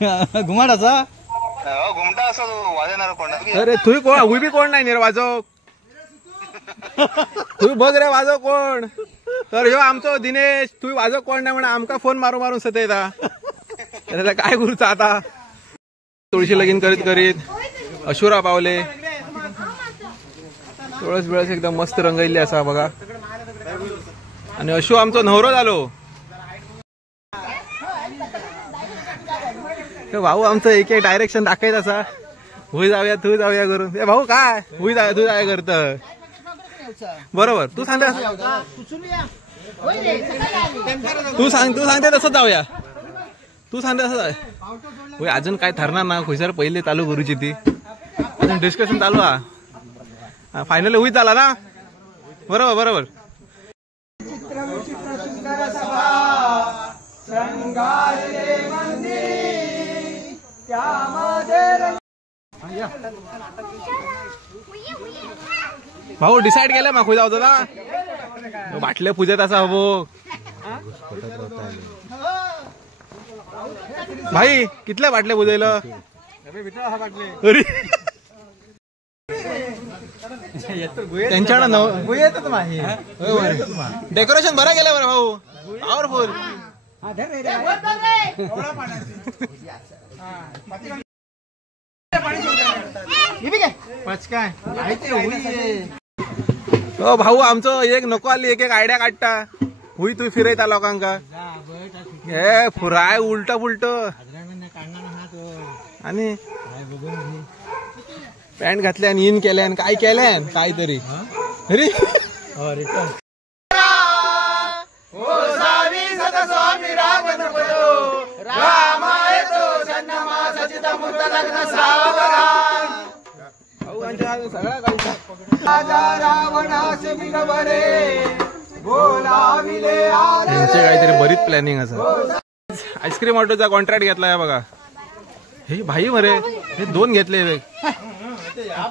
घुमाडाचा घुमटा असं वाजवणार कोण? अरे तुही कोण हुई बी कोण नाही रे वाजव. तुम्ही बघ रे वाजव कोण. तर ह्यो आमचो दिनेश. तुम्ही वाजव कोण नाही म्हणा आमका फोन मारून मारून सत येता. काय करूचा आता. तुळशी लगीन करीत करीत अशुरा पावले. तुळस बिळस एकदम मस्त रंगयली असा बघा. आणि अशू आमचो नवरो झालो. भाऊ आमचं एक एक डायरेक्शन दाखवत असा. हुई जाऊया तू जाऊया करून. ए भाऊ काय हुई जाऊया तू जाऊया करत. बरोबर तू सांगते तू सांगते तसं जाऊया. तू सांगते तसं जाऊया. होय अजून काय ठरणार ना. खुशार पहिले चालू करूची ती अजून डिस्कशन चालू हा. फायनल होईत झाला ना. बरोबर बरोबर. भाऊ डिसाइड केलं मग खुई जाऊ ना. बाटल्या पूजेत असा हवो. भाई कितल्या बाटल्या पूजेलं. अरे त्यांच्याकडे डेकोरेशन बरं केलं बरं भाऊ. पॉवरफुल. हो भाऊ आमचं एक नको आली एक एक आयडिया काढता. हुई तू फिरयता लोकांका. हे फुराय उलट पुलट आणि पॅन्ट घातल्यान इन केल्यान काय केल्यान काहीतरी. अरे त्यांचे काहीतरी बरीच प्लॅनिंग असं. आईस्क्रीम ऑटोचा कॉन्ट्रॅक्ट घेतलाय बघा. हे भाई मरे हे 2 घेतले.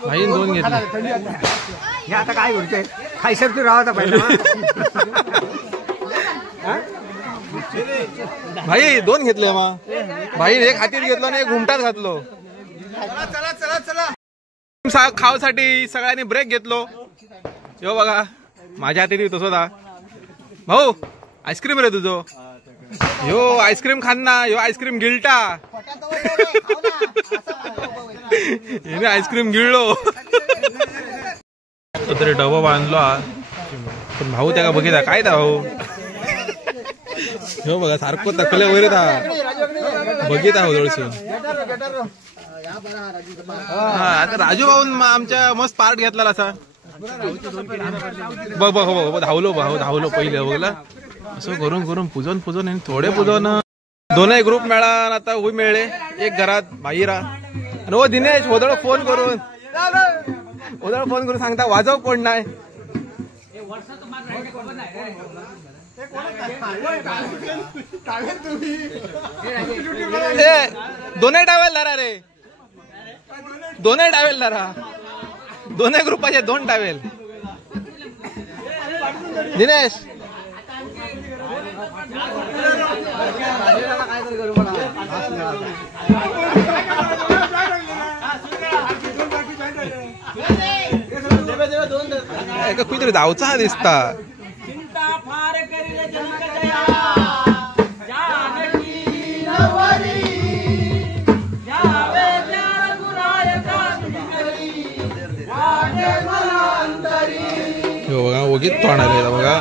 भाई 2 घेतले. हे आता काय बोलतोय खायसर तू राहता पहिला. भाई 2 घेतले मग. भाई एक हातीत घेतलो आणि एक घुमटात घातलो. खावसाठी सगळ्यांनी ब्रेक घेतलो. यो बघा माझ्या हाती तसं दा. भाऊ आईस्क्रीम रे तुझो. यो आईस्क्रीम खान्ना. यो आईस्क्रीम गिळटा. हिने आईस्क्रीम गिळलो. तरी डबा बांधलो पण भाऊ त्या बघिता काय दा भाऊ. हो बघा सारखं तकले वगैरे दा बघिता हो जळसून. आता राजू भाऊ आमच्या मस्त पार्ट घेतला असा. बघ बघ हो धावलो भाऊ धावलो पहिले बघला. असं करून करून पुजन आणि थोडे पुजन. दोनही ग्रुप मिळा. आता हुई मिळले एक घरात बाहेरा. आणि हो दिनेश ओदळ फोन करून सांगता वाजव कोण नाही. दोन्ही टावेल धरा रे. दोन्ही टावेल धरा. दोन्ही ग्रुपाचे 2 टावेल. दिनेश कुठेतरी धावचा दिसता. बघा ओगीत तोंडाले बघा.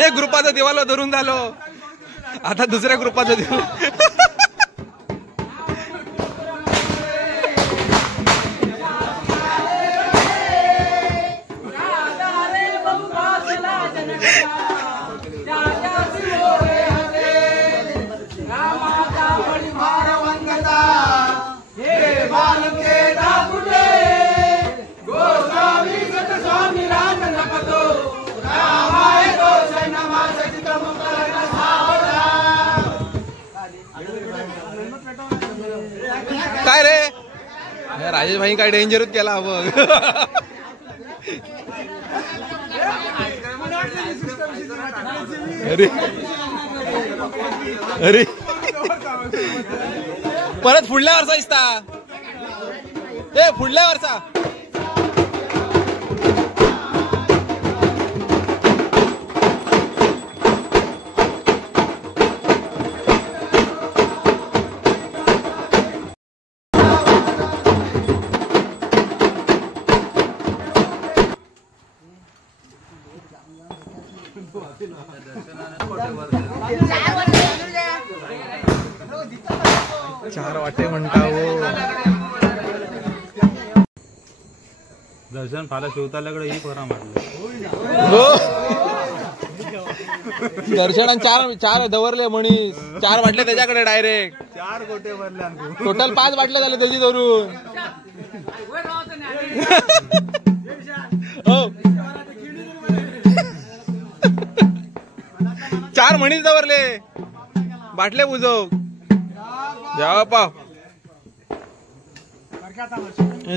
एक ग्रुपाचा देवाला धरून झालो. आता दुसऱ्या ग्रुपाचा देव. काय रे राजेश भाई काय डेंजरच केला बघ. अरे अरे परत फुडल्या वरचा दिसता ए फुडल्या वरचा. चार वाटे म्हणता दर्शन फाला शिवताल्याकडे ही पोरा मारले. हो दर्शनान चार चार दवरले म्हणी 4 वाटले त्याच्याकडे डायरेक्ट 4 गोटे भरले. टोटल 5 वाटले झाले त्याची धरून. हो 4 म्हणीच दवरले बाटले बुजव जेव्हा पाव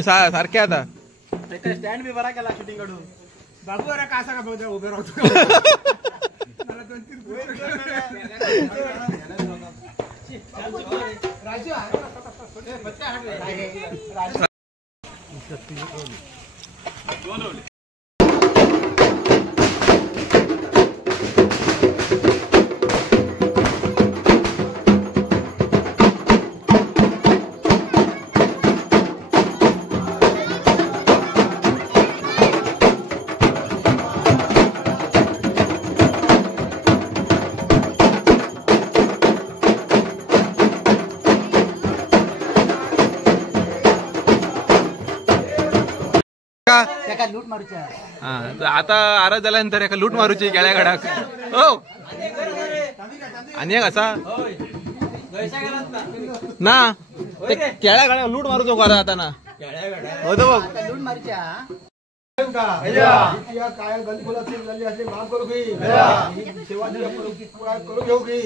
सारखे आता स्टँड बी बरा केला शूटिंग कडून बाबू अरे का सांगा बघ उभे राहतो. आता आराध झाल्यानंतर एका लूट मारूची गेल्या गडाक. हो आणि एक असा ना ते केळ्या गाड्या लूट मारूचो करा आता ना हो तो बघ लूट मारच्या काय गणफुला झाली असते माफ करू घे सेवा करू घेऊ घे.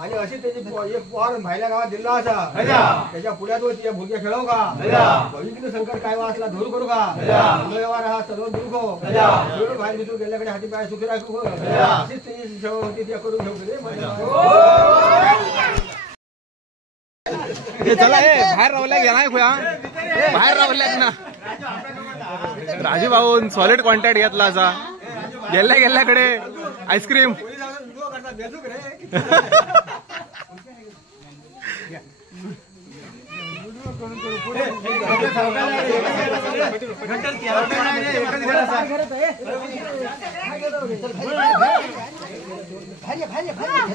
आणि अशी त्याची एक पोर भायल्या गावात दिला असा त्याच्या पुढ्यात भुग्या खेळव का भविष्य संकट काय वाचला दूर करू का व्यवहार हा सर्व दूर खो बाहेर मित्र गेल्याकडे हाती पाय सुखी राखू अशीच त्याची सेवा होती त्या करून घेऊ. चला बाहेर रावल्या गेला बाहेर रावल्या ना राजू भाऊ सॉलिड कॉन्टॅक्ट घेतला असा गेल्याकडे आईस्क्रीम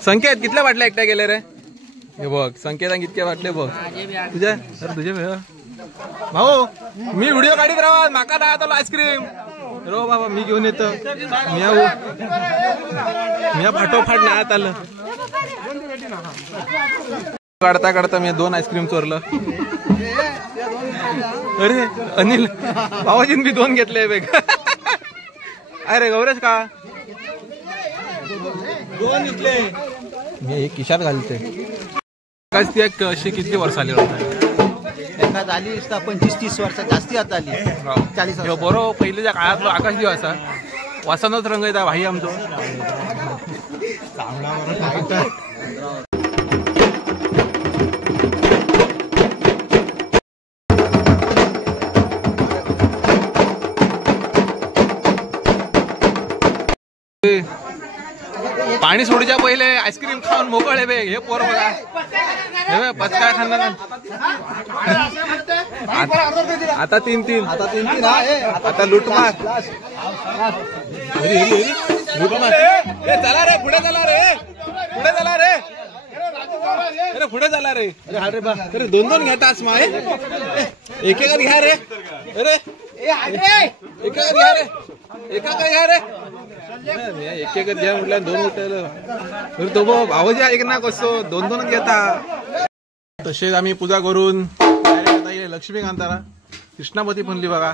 संकेत कितल्या वाटल्या एकट्या गेले रे हे बघ संकेतान कितके वाटले बघ तुझ्या तुझे भाऊ मी व्हिडिओ काढीत राहा माका नाही आता आईस्क्रीम रो बाबा मी घेऊन येतो मी फाटोफाट नाही आत आलं काढता काढता मी 2 आईस्क्रीम चोरलं. अरे अनिल भावाजीन मी 2 घेतले बेग. अरे गौरेश का 2 घेतले मी एक खिशात घालते. अशी किती वर्ष आली एका झाली 25-30 वर्ष जास्ती आता आली 40 वर्ष. बरो पहिलेच्या काळातलो आकाश दिव असा वासनच रंग येता भाई आमचो. पाणी सोडीच्या पहिले आईस्क्रीम खाऊन मोकळे बे हे पोर बघा हे पचका खाणार आता 3-3 आता लुटमार चला रे पुढे चला रे पुढे चला रे अरे पुढे चला रे अरे हा रे बा अरे 2-2 घ्या तास माय एक घ्या रे अरे एक घ्या रे एका घ्या रे एक घ्या म्हटल्या 2 उठलं तो भावाजी ऐक ना कसो 2-2 घेता. तसेच आम्ही पूजा करून लक्ष्मीकांताला कृष्णापती म्हणली बघा.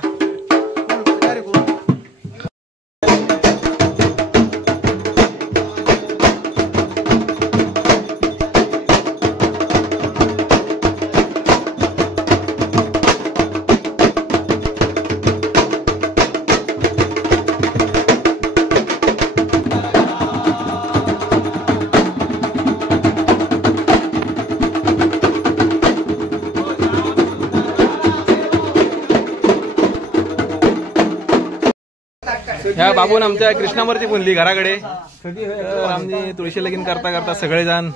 ह्या बाबून आमच्या कृष्णामूर्ती पुनली घराकडे तर आमची तुळशी लगीन करता करता सगळेजण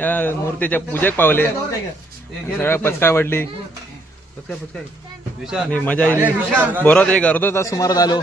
या मूर्तीच्या पूजेक पावले सगळ्या पचकाय वाढली आणि मजा येईल बरोबर एक अर्धा तास सुमारात आलो.